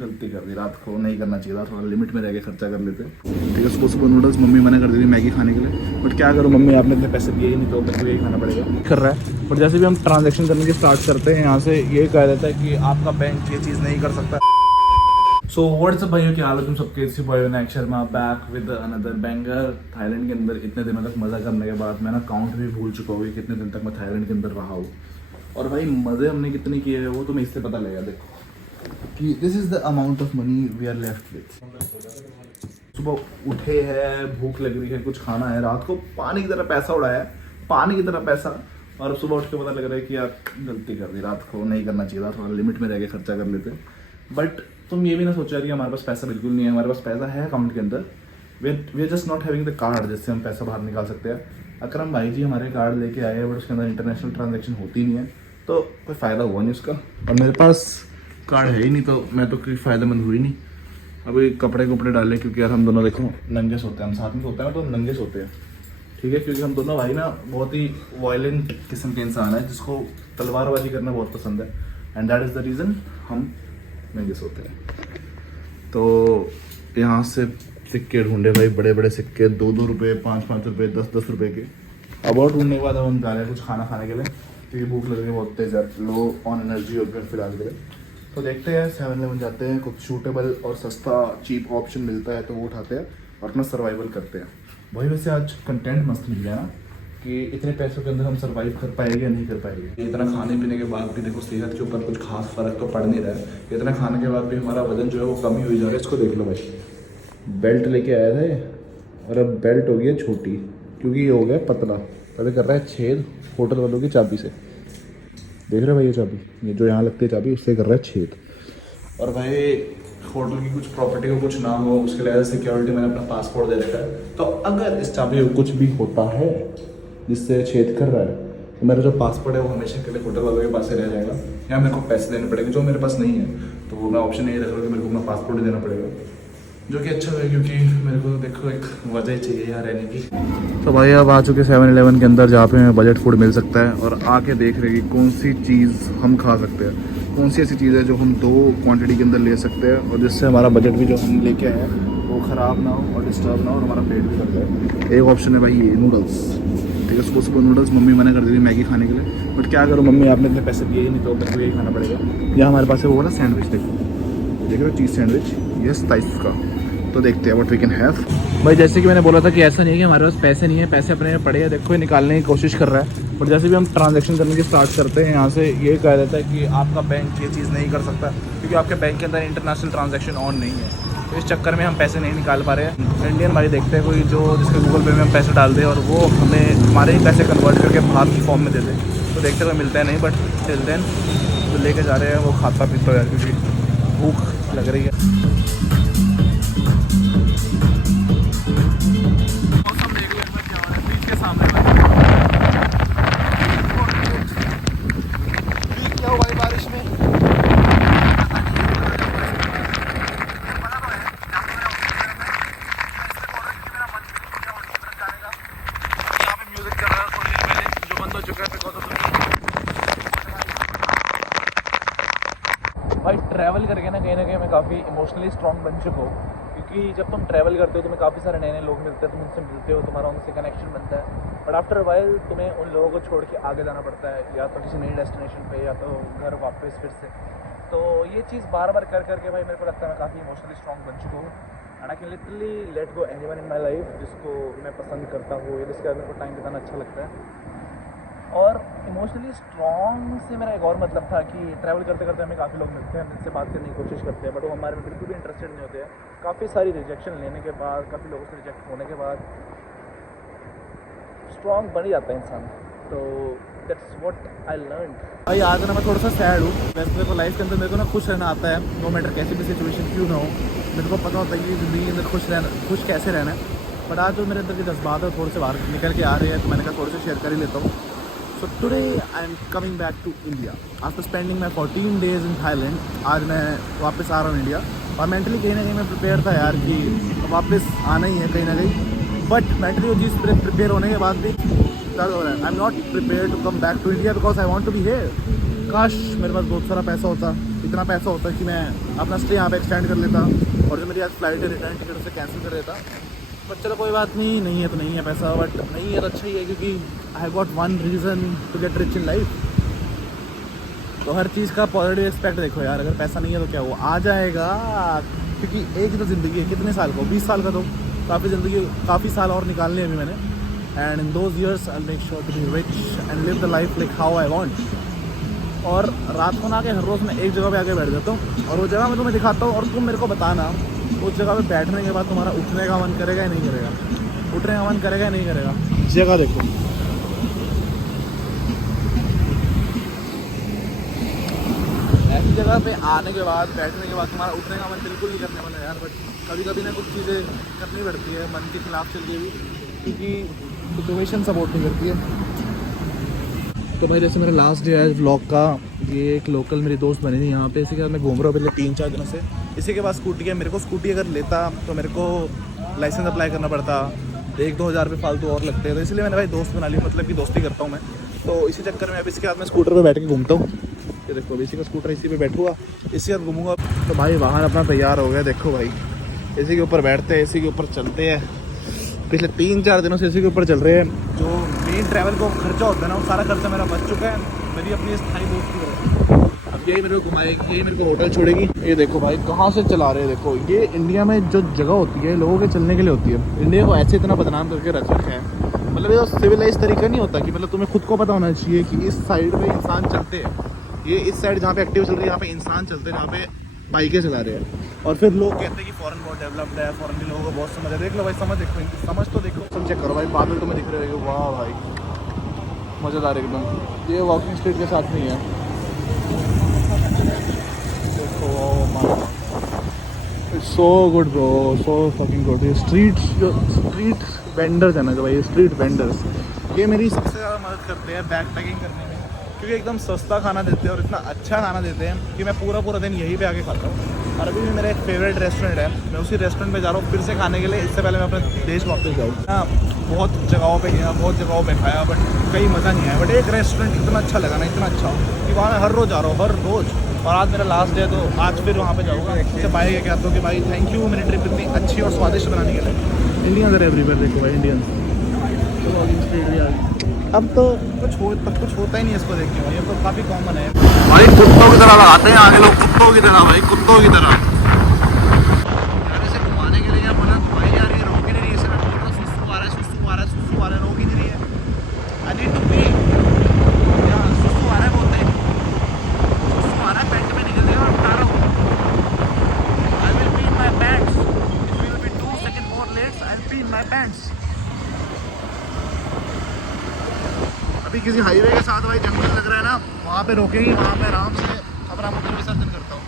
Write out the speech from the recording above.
गलती कर दी, रात को नहीं करना चाहिए था, थोड़ा लिमिट में रह के खर्चा कर लेते। ठीक है, सुबह सुबह नूडल्स मम्मी मना कर दी थी मैगी खाने के लिए, बट क्या करूँ मम्मी आपने इतने पैसे दिए ही नहीं तो मेरे को यही खाना पड़ेगा। कर रहा है, बट जैसे भी हम ट्रांजेक्शन करने की स्टार्ट करते हैं यहाँ से ये कह देता है कि आपका बैंक ये चीज़ नहीं कर सकता। सो व्हाट्सअप भाइयों, क्या हाल है तुम सबके? इसी boy Vinayak Sharma back with another banger. Thailand के अंदर इतने दिनों तक मज़ा करने के बाद मैं ना काउंट भी भूल चुका हूँ कितने दिन तक मैं थाईलैंड के अंदर रहा हूँ। और भाई मज़े हमने कितने किए हैं वो तुम्हें इससे पता लगेगा। देखो कि this is the amount of money we are left with. सुबह उठे हैं, भूख लग रही है, कुछ खाना है, रात को पानी की तरह पैसा उड़ाया, पानी की तरह पैसा, और अब सुबह उठ के पता लग रहा है कि यार गलती कर दी, रात को नहीं करना चाहिए था, थोड़ा लिमिट में रह के खर्चा कर लेते। बट तुम ये भी ना सोचा कि हमारे पास पैसा बिल्कुल नहीं है, हमारे पास पैसा है अकाउंट के अंदर, we are just not having the card जिससे हम पैसा बाहर निकाल सकते हैं। अकरम भाई जी हमारे कार्ड लेके आए हैं बट उसके अंदर इंटरनेशनल ट्रांजेक्शन होती नहीं है, तो कोई फ़ायदा हुआ नहीं उसका, और मेरे पास कार्ड है ही नहीं तो मैं तो कोई फ़ायदेमंद हुई नहीं। अभी कपड़े कपड़े डाले क्योंकि यार हम दोनों देखो नंगे सोते हैं, हम साथ में सोते हैं तो हम नंगे सोते हैं, ठीक है, क्योंकि हम दोनों भाई ना बहुत ही वायलेंट किस्म के इंसान है जिसको तलवारबाजी करना बहुत पसंद है, and that is the reason हम नंगे सोते हैं। तो यहाँ से सिक्के ढूंढे भाई, बड़े बड़े सिक्के, 2-2 रुपये, 5-5 रुपये, 10-10 रुपये के। अब और ढूंढने के बाद अब हम जा रहे हैं कुछ खाना खाने के लिए क्योंकि भूख लग रही है बहुत तेज़, लो ऑन एनर्जी हो गया फिलहाल के लिए। तो देखते हैं 7-11 जाते हैं, कुछ सूटेबल और सस्ता चीप ऑप्शन मिलता है तो वो उठाते हैं और अपना सर्वाइवल करते हैं। वही वैसे आज कंटेंट मस्त मिल गया ना कि इतने पैसों के अंदर हम सर्वाइव कर पाएंगे या नहीं कर पाएंगे। इतना खाने पीने के बाद भी देखो सेहत के ऊपर कुछ खास फर्क तो पड़ नहीं रहा है, इतना खाने के बाद भी हमारा वजन जो है वो कम ही हुई जा रहा है। इसको देख लो भाई, बेल्ट लेके आए थे और अब बेल्ट हो गई है छोटी क्योंकि ये हो गया पतला, अभी कर रहा है छेद होटल वालों की चाबी से। देख रहे हो भाई ये चाबी, ये जो यहाँ लगती है चाबी उससे कर रहा है छेद। और भाई होटल की कुछ प्रॉपर्टी को कुछ ना हो उसके लिए सिक्योरिटी मैंने अपना पासपोर्ट दे रखा है, तो अगर इस चाबी को कुछ भी होता है जिससे छेद कर रहा है तो मेरा जो पासपोर्ट है वो हमेशा के लिए होटल वालों के पास ही रह जाएगा, या मेरे को पैसे देने पड़ेंगे जो मेरे पास नहीं है। तो वो मैं ऑप्शन यही रख रहा हूँ कि मेरे को अपना पासपोर्ट ही देना पड़ेगा, जो कि अच्छा है क्योंकि मेरे को देखो एक वजह चाहिए यहाँ रहने की। तो भाई अब आ चुके 7-11 के अंदर जहाँ पे बजट फूड मिल सकता है, और आके देख रहे कि कौन सी चीज़ हम खा सकते हैं, कौन सी ऐसी चीज़ है जो हम 2 क्वांटिटी के अंदर ले सकते हैं और जिससे हमारा बजट भी जो हम लेके आए हैं वो ख़राब ना हो और डिस्टर्ब ना हो और हमारा पेट भी भर जाए। एक ऑप्शन है भाई ये नूडल्स, ठीक है, सुबह सुबह नूडल्स मम्मी मना कर दी थी मैगी खाने के लिए, बट क्या करूँ मम्मी आपने इतने पैसे दिए ही नहीं तो मेरे को यही खाना पड़ेगा। या हमारे पास है वो वाला सैंडविच, देखो देख रहे हो चीज़ सैंडविच, ये 27 का। तो देखते हैं व्हाट वी कैन हैव। भाई जैसे कि मैंने बोला था कि ऐसा नहीं है कि हमारे पास पैसे नहीं है, पैसे अपने में पड़े हैं, देखो ये निकालने की कोशिश कर रहा है, बट जैसे भी हम ट्रांजैक्शन करने की स्टार्ट करते हैं यहाँ से ये कह देता है कि आपका बैंक ये चीज़ नहीं कर सकता क्योंकि आपके बैंक के अंदर इंटरनेशनल ट्रांजैक्शन ऑन नहीं है। तो इस चक्कर में हम पैसे नहीं निकाल पा रहे हैं। इंडियन भाई देखते हैं कोई जो जिसके गूगल पे में हम पैसे डाल दें और वो हमें हमारे ही पैसे कन्वर्ट करके बाहर की फॉर्म में दे दें, तो देखते हुए मिलता है नहीं, बट टिल देन जो लेके जा रहे हैं वो खाता पीता है क्योंकि भूख लग रही है। भाई ट्रैवल करके ना कहीं मैं काफ़ी इमोशनली स्ट्रॉन्ग बन चुका हूँ, क्योंकि जब तुम ट्रैवल करते हो तुम्हें काफ़ी सारे नए नए लोग मिलते हैं, तुम उनसे मिलते हो, तुम्हारा उनसे कनेक्शन बनता है, बट आफ्टर वाइल तुम्हें उन लोगों को छोड़ के आगे जाना पड़ता है, या तो किसी नई डेस्टिनेशन पे या तो घर वापस फिर से। तो ये चीज़ बार बार कर करके भाई मेरे को लगता है मैं काफ़ी इमोशनली स्ट्रॉन्ग बन चुका हूँ, and I can literally let go anyone in my life जिसको मैं पसंद करता हूँ या जिसके मेरे को टाइम बिताना अच्छा लगता है। और इमोशनली स्ट्रॉन्ग से मेरा एक और मतलब था कि ट्रैवल करते करते हमें काफ़ी लोग मिलते हैं, हम इनसे बात करने की कोशिश करते हैं, बट वो हमारे में बिल्कुल भी इंटरेस्टेड नहीं होते हैं। काफ़ी सारी रिजेक्शन लेने के बाद, काफ़ी लोगों से रिजेक्ट होने के बाद स्ट्रॉन्ग बन ही जाता है इंसान। तो दैट्स व्हाट आई लर्न। भाई आज ना मैं थोड़ा सा सैड हूँ। वैसे मेरे को लाइफ के अंदर मेरे को ना खुश रहना आता है, नो मैटर कैसी भी सिचुएशन क्यों ना हो। मेरे को पता होता है कि ज़िंदगी के अंदर खुश कैसे रहना है, बट आज जो मेरे अंदर के जज्बात है थोड़े से बाहर निकल के आ रहे हैं, तो मैंने कहा थोड़े से शेयर कर ही लेता हूँ। So today I am coming back to India after spending my 14 days in Thailand। आज मैं वापस आ रहा हूँ इंडिया, और मेंटली कहीं ना कहीं मैं प्रिपेयर था यार कि वापस आना ही है कहीं ना कहीं, बट मेंटली वो चीज़ प्रिपेयर होने के बाद भी दर्द हो रहा है। I am not prepare to come back to India because I want to be here. काश मेरे पास बहुत सारा पैसा होता, इतना पैसा होता कि मैं अपना स्टे यहाँ पे एक्सटेंड कर लेता और जो मेरी आज फ्लाइट है रिटर्न टिकट उसे कैंसिल कर देता। बट चलो कोई बात नहीं, नहीं है तो नहीं है पैसा, बट नहीं है तो अच्छा ही है क्योंकि I have got one reason to get rich in life. तो हर चीज़ का पॉजिटिव एस्पेक्ट देखो यार, अगर पैसा नहीं है तो क्या वो आ जाएगा, क्योंकि एक ही तो ज़िंदगी है, कितने साल का, 20 साल का, तो काफ़ी साल और निकालने हैं अभी मैंने। And in those years I make sure to be rich and live the life like how I want. और रात को ना के हर रोज़ मैं एक जगह पे आके बैठ जाता हूँ और वो जगह मैं तुम्हें दिखाता हूँ और तुम मेरे को बताना उस जगह पे बैठने के बाद तुम्हारा उठने का मन करेगा या नहीं करेगा, उठने का मन करेगा या नहीं करेगा। जगह देखो, ऐसी जगह पे आने के बाद बैठने के बाद तुम्हारा उठने का मन बिल्कुल नहीं करने वाला यार। बट कभी कभी ना कुछ चीज़ें करनी पड़ती है मन के खिलाफ चल के भी, क्योंकि सिचुएशन सपोर्ट नहीं करती है। तो भाई जैसे मेरा लास्ट डे है व्लॉग का, ये एक लोकल मेरी दोस्त बनी थी यहाँ पे, इसी के साथ मैं घूम रहा हूँ पिछले 3-4 दिनों से। इसी के पास स्कूटी है, मेरे को स्कूटी अगर लेता तो मेरे को लाइसेंस अप्लाई करना पड़ता, 1-2 हज़ार रुपये फालतू और लगते हैं। तो इसलिए मैंने भाई दोस्त बना ली, मतलब कि दोस्ती करता हूँ मैं। तो इसी चक्कर में अब इसके बाद मैं स्कूटर पर बैठ के घूमता हूँ। ये देखो अभी इसी का स्कूटर, इसी पे बैठूँगा, इसी के साथ घूमूंगा। तो भाई वाहन अपना तैयार हो गया, देखो भाई इसी के ऊपर बैठते हैं, इसी के ऊपर चलते हैं। पिछले 3-4 दिनों से इसी के ऊपर चल रहे हैं। जो मेन ट्रैवल को खर्चा होता है ना, वो सारा खर्चा मेरा बच चुका है मेरी अपनी स्थायी दोस्त की वजह। अब यही मेरे को घुमाएगी, यही मेरे को होटल छोड़ेगी। ये देखो भाई कहाँ से चला रहे हैं, देखो ये इंडिया में जो जगह होती है लोगों के चलने के लिए होती है, इंडिया को ऐसे इतना बदनाम करके रख रखा है। मतलब ये तो सिविलाइज तरीका नहीं होता कि मतलब तुम्हें खुद को पता होना चाहिए कि इस साइड पे इंसान चलते हैं, ये इस साइड जहाँ पे एक्टिव चल रही है यहाँ पे इंसान चलते हैं, जहाँ पे बाइकें चला रहे हैं। और फिर लोग कहते हैं कि फॉरेन बहुत डेवलप्ड है, फॉरेन के लोगों को बहुत समझ है। देख लो भाई, समझ देखो, इनकी समझ तो देखो, सब चेक करो भाई, बादल तुम्हें दिख रहे हो, वाह भाई मज़ेदार एकदम। ये वॉकिंग स्ट्रीट के साथ नहीं है, देखो so good bro, so fucking good. ये स्ट्रीट वेंडर्स है ना जो भाई, स्ट्रीट वेंडर्स, ये मेरी सबसे ज़्यादा मदद करते हैं बैक पैकिंग करने में, क्योंकि एकदम सस्ता खाना देते हैं और इतना अच्छा खाना देते हैं कि मैं पूरा दिन यहीं पे आके खाता हूँ। और अभी भी मेरा एक फेवरेट रेस्टोरेंट है, मैं उसी रेस्टोरेंट पे जा रहा हूँ फिर से खाने के लिए। इससे पहले मैं अपने देश वापस जाऊँ ना, बहुत जगहों पे गया, बहुत जगहों पे खाया, बट कहीं मज़ा नहीं आया। बट एक रेस्टोरेंट इतना अच्छा लगा ना, इतना अच्छा कि वहाँ मैं हर रोज़ जा रहा हूँ, हर रोज़। और आज मेरा लास्ट डे है तो आज फिर वहाँ पे जाऊँगा। इससे बाय के कहता हूँ कि भाई थैंक यू मेरी ट्रिप इतनी अच्छी और स्वादिष्ट बनाने के लिए। इंडियंस आर एवरीवेयर, देखो भाई इंडियंस। अब तो कुछ होता ही नहीं इसको देख के, ये तो काफ़ी कॉमन है भाई। कुत्तों की तरह लगाते हैं आगे लोग, कुत्तों की तरह भाई, कुत्तों की तरह। यार इसे घुमाने के लिए क्या बोला भाई, यार ये रोक ही नहीं रही है, इसे मैं बोल रहा हूँ सुसु आ रहा है, रोक ही नहीं रही है। आई नीड टू पी, सुसु आ रहा है बोलते, सुसु आ रहा है, पैंट में निकल गया और उठा रहा हूँ। I will P in my pants, it will be 2 seconds more late, I will P in my pants. अभी किसी हाईवे के साथ भाई जंगल लग रहा है ना, वहाँ पे रोकेंगे, वहाँ पे आराम से अपना मूत्र विसर्जन करता हूँ।